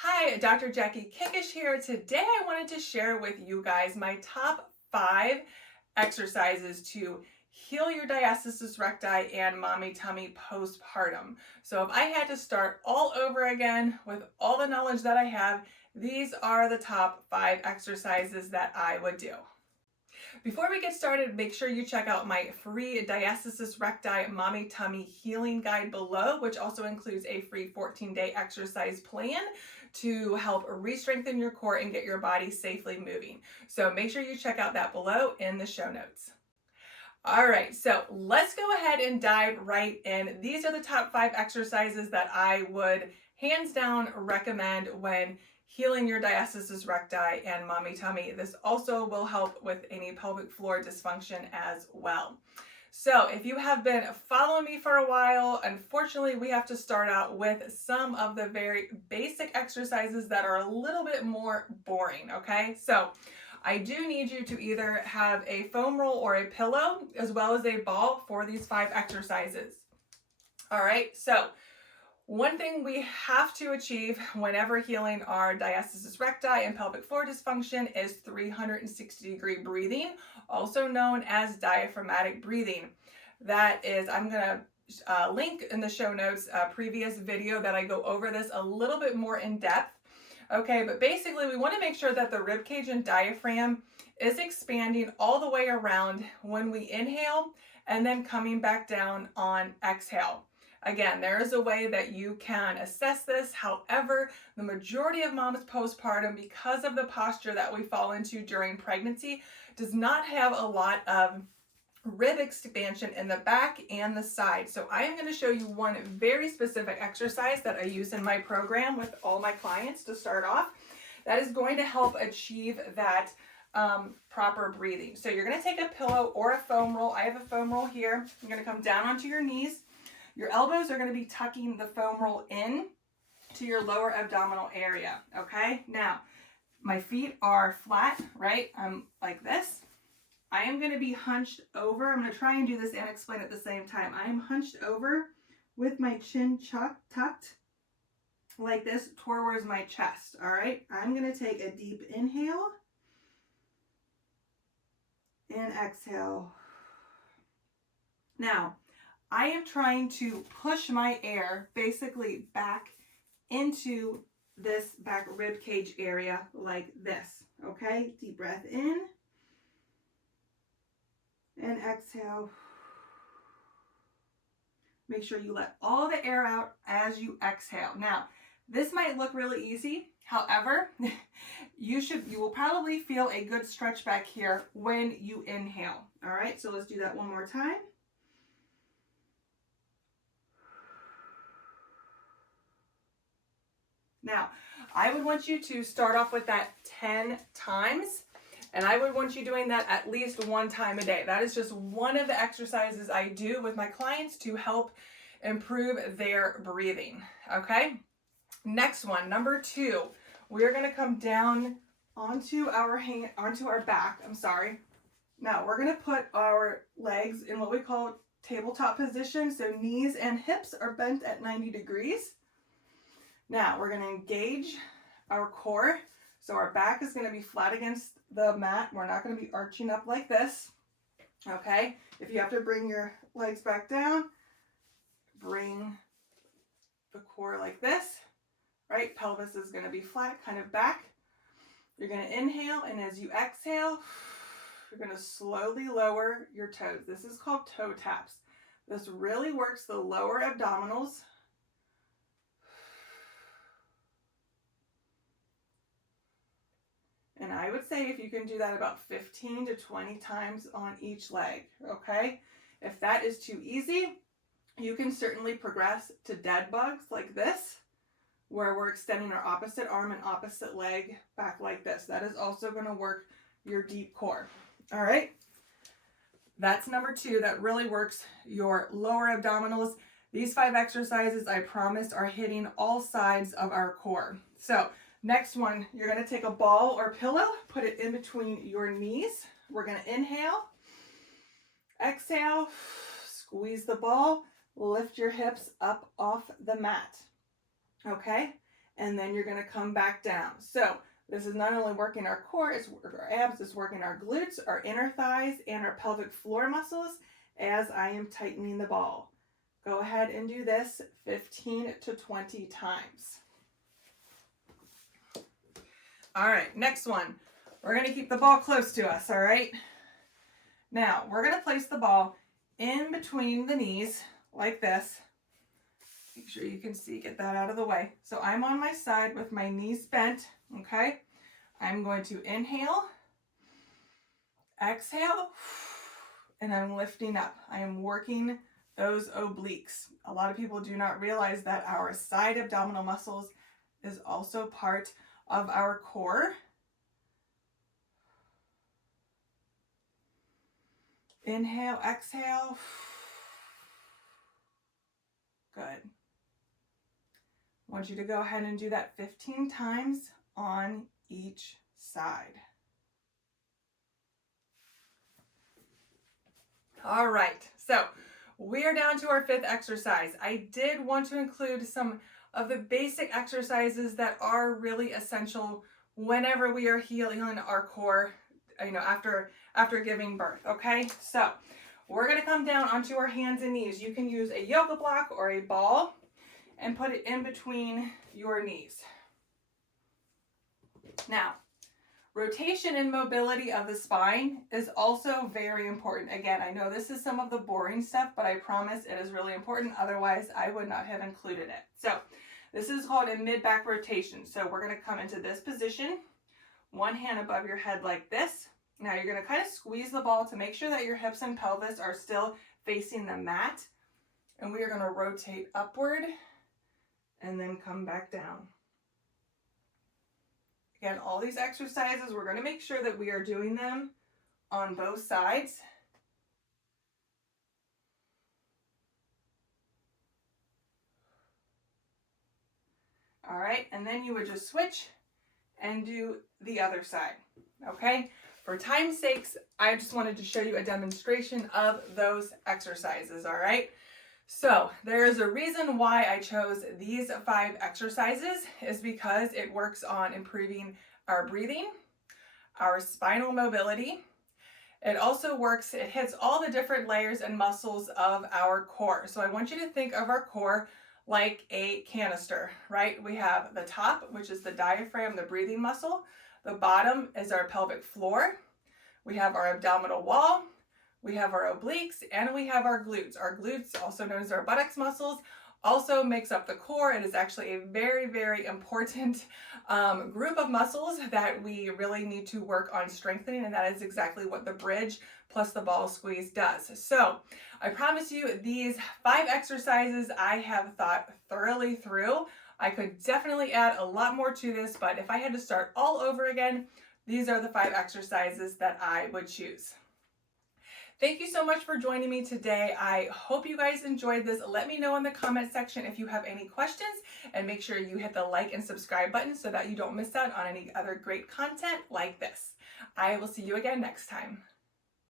Hi, Dr. Jackie Kickish here. Today I wanted to share with you guys my top 5 exercises to heal your diastasis recti and mommy tummy postpartum. So if I had to start all over again with all the knowledge that I have, these are the top 5 exercises that I would do. Before we get started, make sure you check out my free diastasis recti mommy tummy healing guide below, which also includes a free 14-day exercise plan to help re-strengthen your core and get your body safely moving. So make sure you check out that below in the show notes. All right, so let's go ahead and dive right in. These are the top 5 exercises that I would hands down recommend when healing your diastasis recti and mommy tummy. This also will help with any pelvic floor dysfunction as well. So if you have been following me for a while, unfortunately, we have to start out with some of the very basic exercises that are a little bit more boring, okay? So I do need you to either have a foam roll or a pillow, as well as a ball for these 5 exercises. All right, so one thing we have to achieve whenever healing our diastasis recti and pelvic floor dysfunction is 360-degree breathing, also known as diaphragmatic breathing. That is, I'm going to link in the show notes a previous video that I go over this a little bit more in depth. Okay, but basically we want to make sure that the rib cage and diaphragm is expanding all the way around when we inhale and then coming back down on exhale. Again, there is a way that you can assess this. However, the majority of moms postpartum, because of the posture that we fall into during pregnancy, does not have a lot of rib expansion in the back and the side. So I am going to show you one very specific exercise that I use in my program with all my clients to start off that is going to help achieve that proper breathing. So you're going to take a pillow or a foam roll. I have a foam roll here. You're going to come down onto your knees. Your elbows are going to be tucking the foam roll in to your lower abdominal area, okay? Now, my feet are flat, right? I'm like this. I am going to be hunched over. I'm going to try and do this and explain at the same time. I am hunched over with my chin tucked like this towards my chest, all right? I'm going to take a deep inhale and exhale. Now, I am trying to push my air basically back into this back rib cage area like this, okay? Deep breath in and exhale. Make sure you let all the air out as you exhale. Now, this might look really easy. However, you will probably feel a good stretch back here when you inhale. All right, so let's do that one more time. Now, I would want you to start off with that 10 times, and I would want you doing that at least 1 time a day. That is just one of the exercises I do with my clients to help improve their breathing, okay? Next one, number 2, we're gonna come down onto our back, Now, we're gonna put our legs in what we call tabletop position, so knees and hips are bent at 90 degrees. Now, we're going to engage our core. So our back is going to be flat against the mat. We're not going to be arching up like this. Okay? If you have to bring your legs back down, bring the core like this, right? Pelvis is going to be flat, kind of back. You're going to inhale, and as you exhale, you're going to slowly lower your toes. This is called toe taps. This really works the lower abdominals. And I would say if you can do that about 15 to 20 times on each leg, okay? If that is too easy, you can certainly progress to dead bugs like this, where we're extending our opposite arm and opposite leg back like this. That is also going to work your deep core, all right? That's number 2. That really works your lower abdominals. These 5 exercises, I promise, are hitting all sides of our core. So, next one, you're going to take a ball or pillow, put it in between your knees. We're going to inhale, exhale, squeeze the ball, lift your hips up off the mat. Okay? and then you're going to come back down. So this is not only working our core, it's our abs, it's working our glutes, our inner thighs, and our pelvic floor muscles as I am tightening the ball. Go ahead and do this 15 to 20 times. All right, next one. We're going to keep the ball close to us, all right? Now, we're going to place the ball in between the knees like this. Make sure you can see, get that out of the way. So I'm on my side with my knees bent, okay? I'm going to inhale, exhale, and I'm lifting up. I am working those obliques. A lot of people do not realize that our side abdominal muscles is also part of our core. Inhale, exhale. Good. I want you to go ahead and do that 15 times on each side. All right, so we are down to our fifth exercise. I did want to include some of the basic exercises that are really essential whenever we are healing our core, after giving birth, okay? So we're gonna come down onto our hands and knees. You can use a yoga block or a ball and put it in between your knees. Now, rotation and mobility of the spine is also very important. Again, I know this is some of the boring stuff, but I promise it is really important. Otherwise, I would not have included it. So this is called a mid-back rotation. So we're gonna come into this position, one hand above your head like this. Now you're gonna kind of squeeze the ball to make sure that your hips and pelvis are still facing the mat. And we are gonna rotate upward and then come back down. Again, all these exercises, we're going to make sure that we are doing them on both sides. All right, and then you would just switch and do the other side, okay? For time's sakes, I just wanted to show you a demonstration of those exercises, all right? So there is a reason why I chose these 5 exercises is because it works on improving our breathing, our spinal mobility. It also works, it hits all the different layers and muscles of our core. So I want you to think of our core like a canister, right? We have the top, which is the diaphragm, the breathing muscle. The bottom is our pelvic floor. We have our abdominal wall. We have our obliques, and we have our glutes. Our glutes, also known as our buttocks muscles, also makes up the core. It is actually a very, very important group of muscles that we really need to work on strengthening, and that is exactly what the bridge plus the ball squeeze does. So I promise you, these 5 exercises I have thought thoroughly through. I could definitely add a lot more to this, but if I had to start all over again, these are the 5 exercises that I would choose. Thank you so much for joining me today. I hope you guys enjoyed this. Let me know in the comment section if you have any questions, and make sure you hit the like and subscribe button so that you don't miss out on any other great content like this. I will see you again next time.